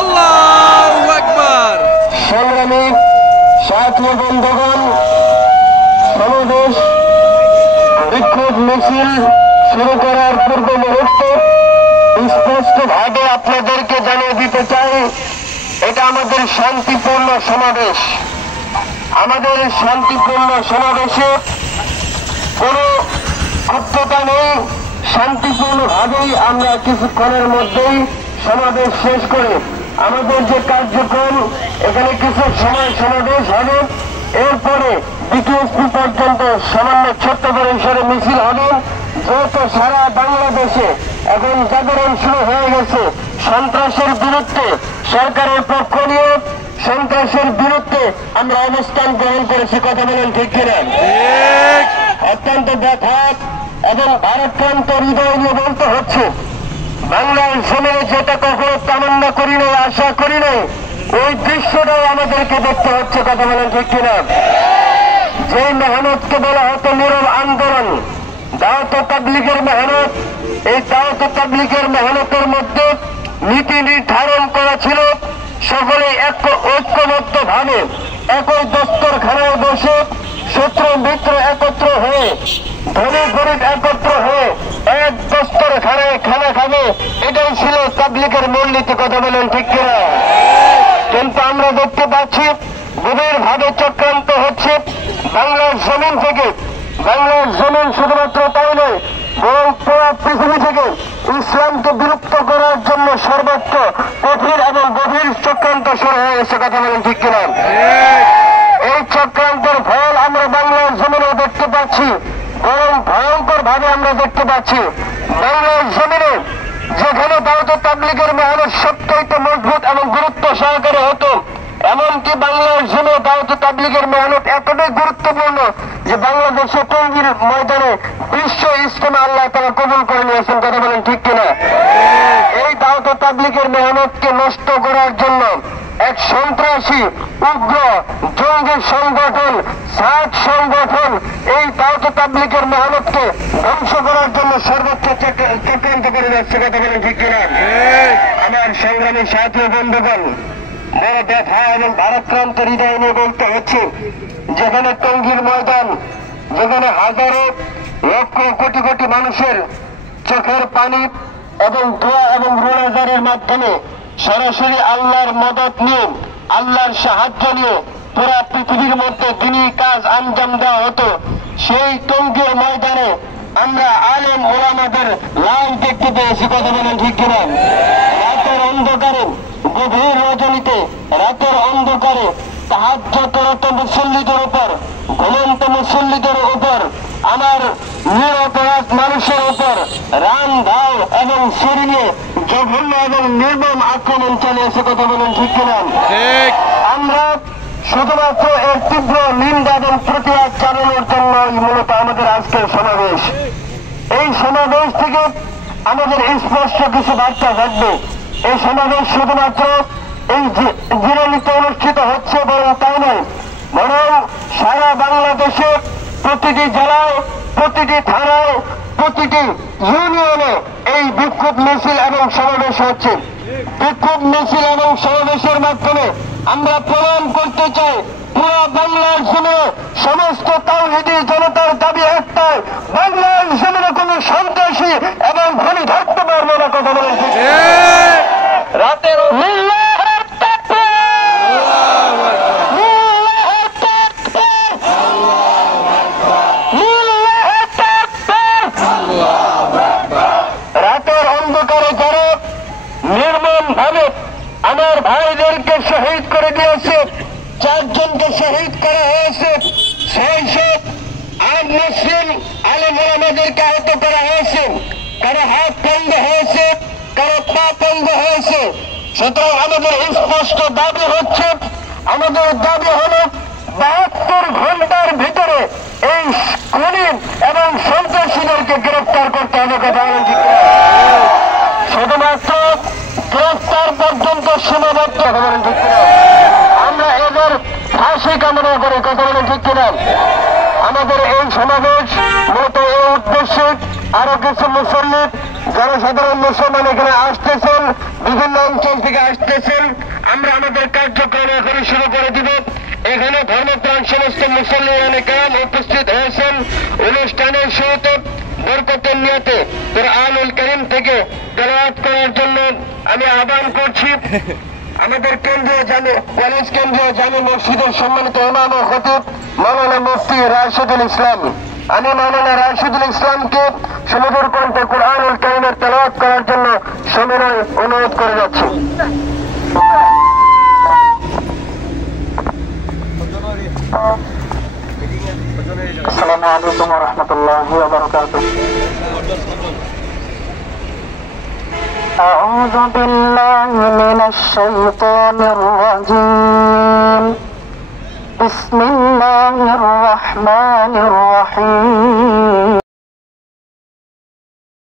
আল্লাহু আকবার। সংগ্রামী সাথী বন্ধুগণ, সমাবেশ বিক্ষোভ মিছিল শুরু করার পূর্ব মুহূর্তে স্পষ্টভাবে আপনাদেরকে জানিয়ে দিতে চাই, এটা আমাদের শান্তিপূর্ণ সমাবেশ। আমাদের শান্তিপূর্ণ সমাবেশে কোনো ক্ষুব্ধতা নেই। শান্তিপূর্ণভাবেই আমরা কিছুক্ষণের মধ্যেই সমাবেশ শেষ করে আমাদের যে কার্যক্রম, এখানে কিছু সময় সমাবেশ হবে, এরপরে বিকেএসপি পর্যন্ত সামান্য ছোট্ট পরিসরে মিছিল হবে। যেহেতু সারা বাংলাদেশে এখন জাগরণ শুরু হয়ে গেছে সন্ত্রাসের বিরুদ্ধে, সরকারের পক্ষ নিয়ে সন্ত্রাসের বিরুদ্ধে আমরা অবস্থান গ্রহণ করেছি। কথা বলেন ঠিক কিনা? অত্যন্ত ব্যথা এবং ভারাক্রান্ত হৃদয় নিয়ে বলতে হচ্ছে, বাংলার জমিনে যেটা কখনো তামান্না করি নাই, আশা করি নাই, ওই দৃশ্যটাই আমাদেরকে দেখতে হচ্ছে। কথা বলেন ঠিক কিনা? যে মেহনতকে বলা হতো নীরব আন্দোলন, দাওয়াত তাবলীগের মেহনত, এই দাওয়াত তাবলীগের মেহনতের মধ্যে নীতি নির্ধারণ করা ছিল সকলে ঐক্যবদ্ধ ভাবে একই দস্তরখানায় বসে শত্রু মিত্র একত্র হয়ে, ধনী গরিব একত্র হয়ে এক দস্তরখানায় খানা খাবে, এটাই ছিল তাবলীগের মূলনীতি। কথা বলেন ঠিক কিনা? কিন্তু আমরা দেখতে পাচ্ছি গভীর ভাবে চক্রান্ত হচ্ছে বাংলার জমিন থেকে। বাংলার জমিন শুধুমাত্র তাই নয়, বরং পুরো পৃথিবী থেকে ইসলামকে বিলুপ্ত করার জন্য সর্বোচ্চ কঠিন এবং গভীর চক্রান্ত শুরু হয়ে গেছে। কথা বলেন ঠিক কিনা? এই চক্রান্তের ফল আমরা বাংলার জমিনে দেখতে পাচ্ছি, বরং ভয়ঙ্কর ভাবে আমরা দেখতে পাচ্ছি। বাংলার জমিনে যেখানে দাওয়াত তাবলীগের মেহনত সবচাইতে মজবুত এবং গুরুত্ব সহকারে হতো, এমনকি বাংলার জমিনে দাওয়াত তাবলীগের মেহনত এতটাই গুরুত্বপূর্ণ যে বাংলাদেশে টঙ্গীর ময়দানে বিশ্ব ইজতেমা আল্লাহ তাআলা কবুল করে নিয়েছেন। কথা বলেন ঠিক কিনা? এই দাওয়াত তাবলীগের মেহনতকে নষ্ট করার জন্য এক সন্ত্রাসী উগ্র জঙ্গি সংগঠন, সাত সংগঠন এই দাওয়াত তাবলীগের মেহনতকে ধ্বংস করার জন্য সর্বোচ্চ চক্রান্ত করে যাচ্ছে। কথা বলেন ঠিক কিনা? আমার সংগ্রামী সাথী বন্ধুগণ, বড় ব্যথা এবং ভারাক্রান্ত হৃদয় নিয়ে বলতে হচ্ছে, যেখানে টঙ্গীর ময়দান, যেখানে হাজারো লক্ষ কোটি কোটি মানুষের চোখের পানি এবং দোয়া এবং রোজারের মাধ্যমে সরাসরি আল্লাহর মদত নিয়ে, আল্লাহর সাহায্য নিয়ে পুরা পৃথিবীর মধ্যে দিনই কাজ আঞ্জাম দেওয়া হতো, সেই টঙ্গীর ময়দানে আমরা আলেম ওলামাদের লাশ দেখতে পেয়েছি। কথা বলেন ঠিক কিনা? রাতের অন্ধকারে, গভীর রজনীতে, রাতের অন্ধকারে তাহাজ্জুদরত মুসল্লিদের উপর, ঘুমন্ত মুসল্লিদের উপর, আমার নিরপরাধ মানুষের উপর রাম ধাও এবং ছুরি নিয়ে জঘন্য এবং নির্মম আক্রমণ চালিয়েছে। কথা বলেন ঠিক কিনা? আমরা শুধুমাত্র এর তীব্র নিন্দা এবং প্রতিবাদ জানানোর জন্যই মূলত আমাদের আজকের সমাবেশ। এই সমাবেশ থেকে আমাদের স্পষ্ট কিছু বার্তা থাকবে। এই সমাবেশ শুধুমাত্র এই জিরানিতে অনুষ্ঠিত হচ্ছে বরং তাই নয়, বরং সারা বাংলাদেশে প্রতিটি জেলায়, প্রতিটি থানায়, প্রতিটি ইউনিয়নে এই বিক্ষোভ মিছিল এবং সমাবেশ হচ্ছে। বিক্ষোভ মিছিল এবং সমাবেশের মাধ্যমে আমরা প্রমাণ করতে চাই, পুরো বাংলার জমিনে সমস্ত তাওহীদি জনতার দাবি একটাই, বাংলার জমিনে কোন সন্ত্রাসী এবং খুনি থাকতে পারবে না। কথা বলেন রাতের রাতের অন্ধকারে যারা নির্মম ভাবে আমার ভাইদেরকে শহীদ করে দিয়েছে, 4 জনকে শহীদ করা হয়েছে, 600 আম মুসলিম আলেম ওলামাদেরকে আহত করা হয়েছে, কারো হাত ভঙ্গ হয়েছে, কারো পা ভঙ্গ হয়েছে। সুতরাং আমাদের স্পষ্ট দাবি হচ্ছে, আমাদের দাবি হল 72 ঘন্টার ভিতরে এই খুনি এবং সন্ত্রাসীদেরকে গ্রেফতার করতে হবে। কথা বলেন ঠিক কিনা? শুধুমাত্র গ্রেফতার পর্যন্ত সীমাবদ্ধ। কথা বলেন ঠিক কিনা? আমরা এদের ফাঁসি কামনা করি। কথা বলেন ঠিক কিনা? আমাদের এই সমাবেশ মূলত এই কিছু মুসল্লি জনসাধারণ মুসলমান এখানে আসতেছেন, বিভিন্ন অঞ্চল থেকে আসতেছেন। আমরা আমাদের কার্যক্রম এখানে শুরু করে দিব। এখানে ধর্মপ্রাণ সমস্ত মুসল্লিগণ কেরাম উপস্থিত হয়েছেন। অনুষ্ঠানের শুরুতে বরকতের নিয়তে কুরআনুল কারীম থেকে তেলাওয়াত করার জন্য আমি আহ্বান করছি আমাদের কলেজ কেন্দ্রীয় জামে মসজিদের সম্মানিত ইমাম ও খতিব মাওলানা মুফতি রাশিদুল ইসলাম। আমি মাওলানা রাশিদুল ইসলামকে সুমধুর কণ্ঠে কুরআনুল কারীমের তেলাওয়াত করার জন্য সবিনয় অনুরোধ করে যাচ্ছি। আসসালামু আলাইকুম ওয়া রাহমাতুল্লাহি ওয়া বারাকাতুহু। أعوذ بالله من الشيطان الرجيم. بسم الله الرحمن الرحيم.